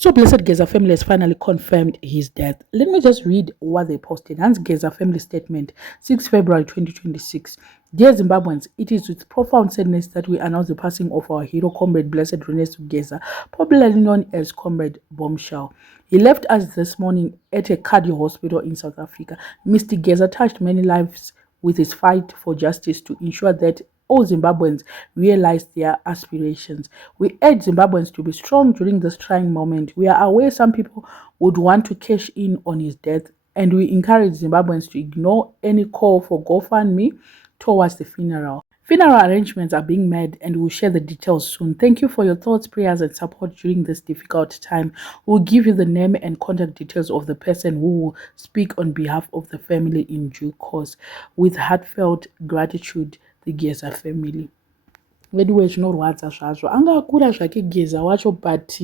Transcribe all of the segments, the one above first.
So Blessed Geza family has finally confirmed his death. Let me just read what they posted. Hans Geza family statement, 6 February 2026. Dear Zimbabweans, it is with profound sadness that we announce the passing of our hero, Comrade Blessed Renescu Geza, popularly known as Comrade Bombshell. He left us this morning at a cardio hospital in South Africa. Mr. Geza touched many lives with his fight for justice to ensure that all Zimbabweans realize their aspirations. We urge Zimbabweans to be strong during this trying moment. We are aware some people would want to cash in on his death, and we encourage Zimbabweans to ignore any call for GoFundMe towards the funeral. Funeral arrangements are being made and we'll share the details soon. Thank you for your thoughts, prayers, and support during this difficult time. We'll give you the name and contact details of the person who will speak on behalf of the family in due course. With heartfelt gratitude, the Geza family. Vedu zvinorwadza zvazvo anga akura zvake Geza wacho but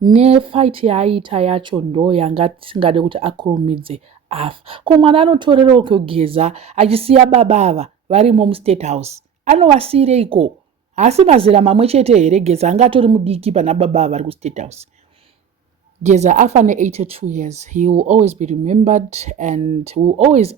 nefight yaaita yacho ndo yanga tisingade kuti akurumidze afa. Ko mwana anotorerawo Geza achisiya baba ava varimo muState House anovasiyireiko? Haasi mazera mamwe chete here Geza angatori mudiki pana baba ava vari kuState House. Geza Afane, 82 years. He will always be remembered, and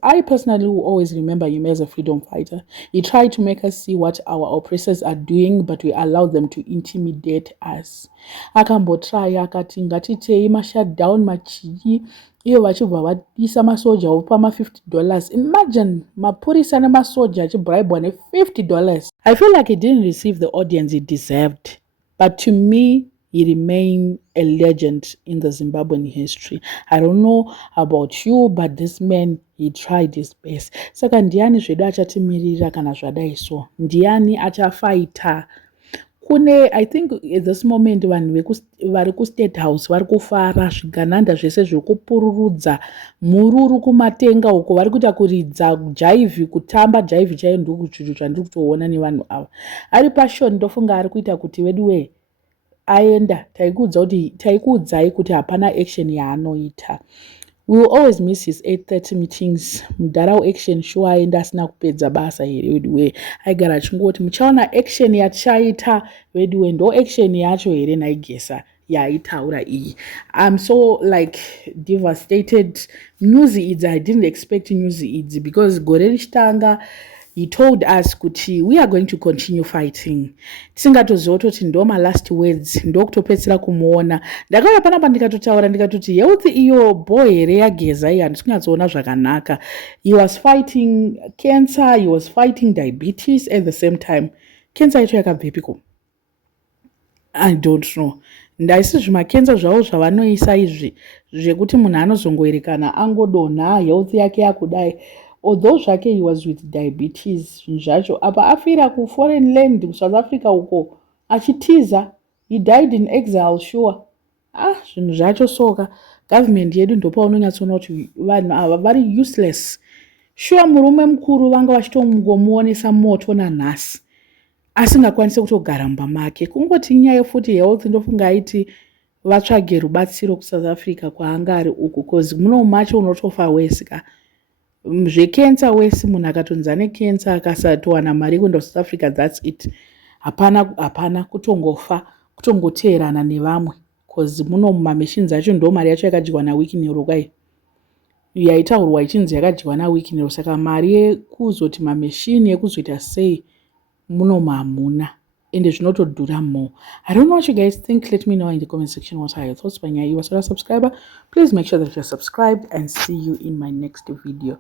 I personally will always remember him as a freedom fighter. He tried to make us see what our oppressors are doing, but we allowed them to intimidate us. Akambotry akati ngatitei ma-shutdown machii iyo vachibva vadisa masoja vopa $50. Imagine mapurisa nemasoja achibribwa ne$50. I feel like he didn't receive the audience he deserved, but to me, he remained a legend in the Zimbabwean history. I don't know about you, but this man, he tried his best. Saka ndiani zvedu achatimirira kana zvadai so? Ndiani achafighter? I think at this moment vanhu vari kuState House vari kufara zvigananda zvese zviri kupururudza mururu kumatenga uko vari kuita kuridza jaivhi kutamba jaivhi chaiyo ndiko chinhu chandiri kutoona nevanhu ava. Ari pashoni ndofunga ari kuita kuti veduwe aenda taikuudzai kuti hapana action yaanoita. We will always miss his 8:30 meetings. Mudhara action sure aenda asina kupedza basa here weduwe. Aigara achingoti muchaona action yachaita weduwe ndo action yacho here naigesa yaitaura iyi. I'm so devastated. News idzi, I didn't expect news idzi because gore richitanga he told us kuti we are going to continue fighting. Tisingatoziva kuti ndo last words ndokutopedzera kumuona. Ndakauya panapa ndikatotaura ndikatoti health iyo boy here yaGeza iyi handisi kunyatsoona zvakanaka. He was fighting cancer, he was fighting diabetes at the same time. Cancer yacho yakabvepiko? I don't know. Ndaisi zvimakenza zvavo zvavanoisa izvi zvekuti munhu anozongoerekana angodonha health yake yakudai. Although zvake he was with diabetes, zvacho apa afira ku foreign land South Africa uko achitiza, he died in exile sure. Zvinhu zvacho soka government yedu ndopa unonyatsoona kuti vanhu ava vari useless. Sure murume mukuru vanga vachitongomuonesa moto nanhasi asingakwanise kutogara mumba make. Kungoti nyaya futi health ndofunga aiti vatsvage rubatsiro kuSouth Africa kwaanga ari uku because muno macho unotofa wese ka. Zvekensa wese munhu akatonza nekensa akasatowana mari kuenda South Africa, that's it. Hapana kutongofa kutongoteerana nevamwe because muno mumamachines acho ndo mari yacho yakadyiwa naWikinero kwai yaitaurwa ichinzi yakadyiwa naWikinero. Saka mari yekuzoti mamachine ekuzoita sei muno hamuna ende zvinotodhura more. I don't know what you guys think. Let me know in the comment section what are your thoughts. Panyaya, you are a subscriber, please make sure that you're subscribed and see you in my next video.